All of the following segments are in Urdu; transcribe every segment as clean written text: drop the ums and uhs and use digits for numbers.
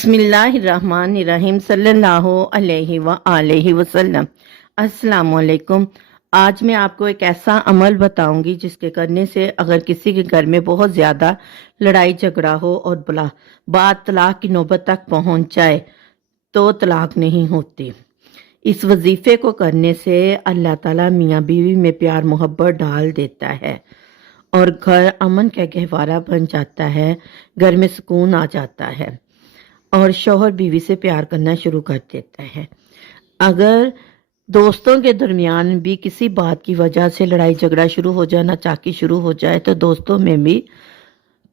بسم اللہ الرحمن الرحیم صلی اللہ علیہ وآلہ وسلم۔ السلام علیکم۔ آج میں آپ کو ایک ایسا عمل بتاؤں گی جس کے کرنے سے اگر کسی کے گھر میں بہت زیادہ لڑائی جھگڑا ہو اور بات طلاق کی نوبت تک پہنچ جائے تو طلاق نہیں ہوتی۔ اس وظیفے کو کرنے سے اللہ تعالیٰ میاں بیوی میں پیار محبت ڈال دیتا ہے اور گھر امن کا گہوارہ بن جاتا ہے، گھر میں سکون آ جاتا ہے اور شوہر بیوی سے پیار کرنا شروع کر دیتا ہے۔ اگر دوستوں کے درمیان بھی کسی بات کی وجہ سے لڑائی جھگڑا شروع ہو جائے، ناچاکی شروع ہو جائے تو دوستوں میں بھی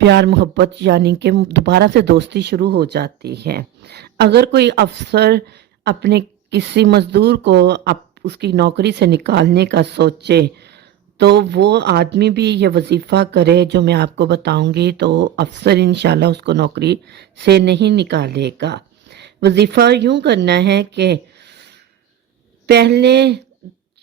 پیار محبت یعنی کہ دوبارہ سے دوستی شروع ہو جاتی ہے۔ اگر کوئی افسر اپنے کسی مزدور کو اس کی نوکری سے نکالنے کا سوچے تو وہ آدمی بھی یہ وظیفہ کرے جو میں آپ کو بتاؤں گی تو افسر انشاءاللہ اس کو نوکری سے نہیں نکالے گا۔ وظیفہ یوں کرنا ہے کہ پہلے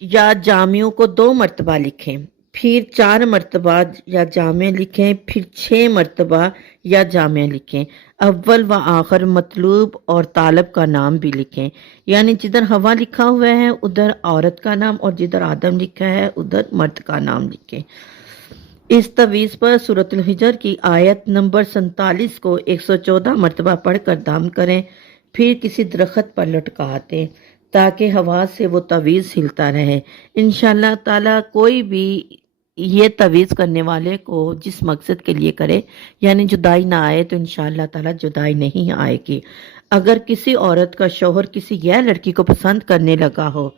یا جامعوں کو 2 مرتبہ لکھیں، پھر 4 مرتبہ یا جامع لکھیں، پھر 6 مرتبہ یا جامع لکھیں۔ اول و آخر مطلوب اور طالب کا نام بھی لکھیں، یعنی جدھر ہوا لکھا ہوا ہے ادھر عورت کا نام اور جدھر آدم لکھا ہے ادھر مرد کا نام لکھیں۔ اس تعویذ پر سورۃ الحجر کی آیت نمبر 47 کو 114 مرتبہ پڑھ کر دم کریں، پھر کسی درخت پر لٹکا دیں تاکہ ہوا سے وہ تعویذ ہلتا رہے۔ انشاءاللہ تعالیٰ کوئی بھی یہ تعویذ کرنے والے کو جس مقصد کے لیے کرے یعنی جدائی نہ آئے تو انشاءاللہ تعالیٰ جدائی نہیں آئے گی۔ اگر کسی عورت کا شوہر کسی غیر لڑکی کو پسند کرنے لگا ہو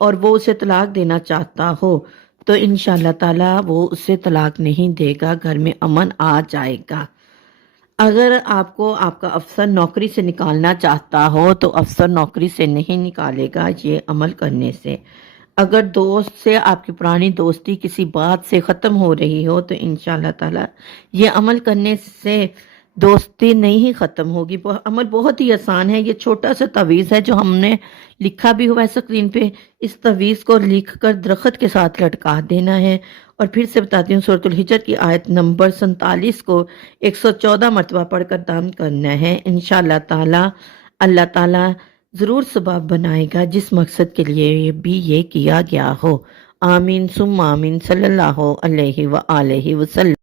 اور وہ اسے طلاق دینا چاہتا ہو تو انشاءاللہ تعالیٰ وہ اسے طلاق نہیں دے گا، گھر میں امن آ جائے گا۔ اگر آپ کو آپ کا افسر نوکری سے نکالنا چاہتا ہو تو افسر نوکری سے نہیں نکالے گا یہ عمل کرنے سے۔ اگر دوست سے آپ کی پرانی دوستی کسی بات سے ختم ہو رہی ہو تو انشاءاللہ تعالیٰ یہ عمل کرنے سے دوستی نہیں ختم ہوگی۔ عمل بہت ہی آسان ہے، یہ چھوٹا سا تعویذ ہے جو ہم نے لکھا بھی ہوا ہے اسکرین پہ۔ اس تعویذ کو لکھ کر درخت کے ساتھ لٹکا دینا ہے اور پھر سے بتاتی ہوں، سورۃ الحجر کی آیت نمبر 47 کو 114 مرتبہ پڑھ کر دم کرنا ہے۔ انشاءاللہ تعالیٰ اللہ تعالیٰ ضرور سبب بنائے گا جس مقصد کے لیے بھی یہ کیا گیا ہو۔ آمین ثم آمین صلی اللہ علیہ وآلہ وسلم۔